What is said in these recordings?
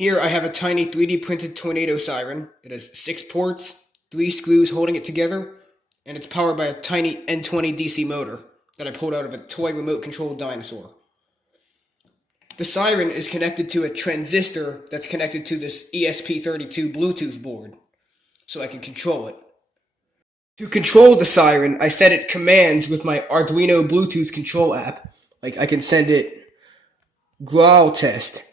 Here I have a tiny 3D printed tornado siren. It has 6 ports, 3 screws holding it together, and it's powered by a tiny N20 DC motor that I pulled out of a toy remote controlled dinosaur. The siren is connected to a transistor that's connected to this ESP32 Bluetooth board, so I can control it. To control the siren, I set it commands with my Arduino Bluetooth control app. Like I can send it growl test.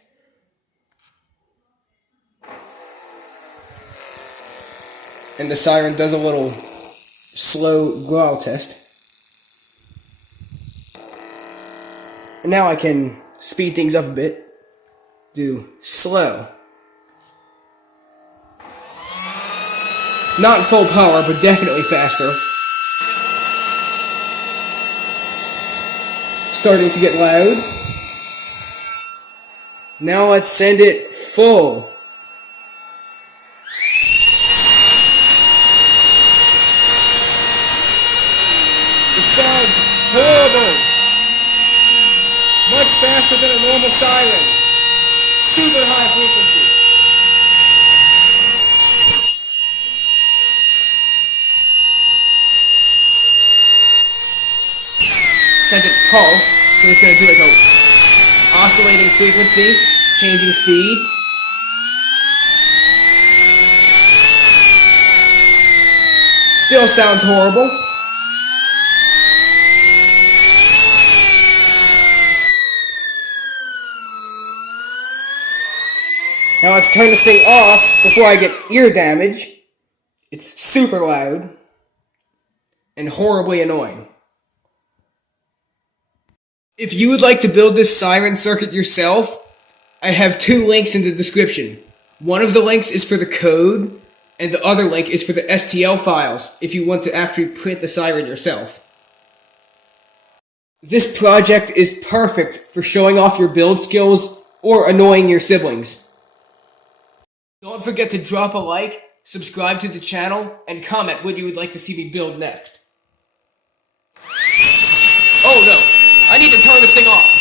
And the siren does a little slow growl test. And now I can speed things up a bit. Do slow. Not full power, but definitely faster. Starting to get loud. Now let's send it full. Horrible! Much faster than a normal siren. Super high frequency. Send it pulse, so it's going to do like a oscillating frequency, changing speed. Still sounds horrible. Now let's turn this thing off before I get ear damage. It's super loud and horribly annoying. If you would like to build this siren circuit yourself, I have 2 links in the description. One of the links is for the code, and the other link is for the STL files if you want to actually print the siren yourself. This project is perfect for showing off your build skills or annoying your siblings. Don't forget to drop a like, subscribe to the channel, and comment what you would like to see me build next. Oh no! I need to turn this thing off!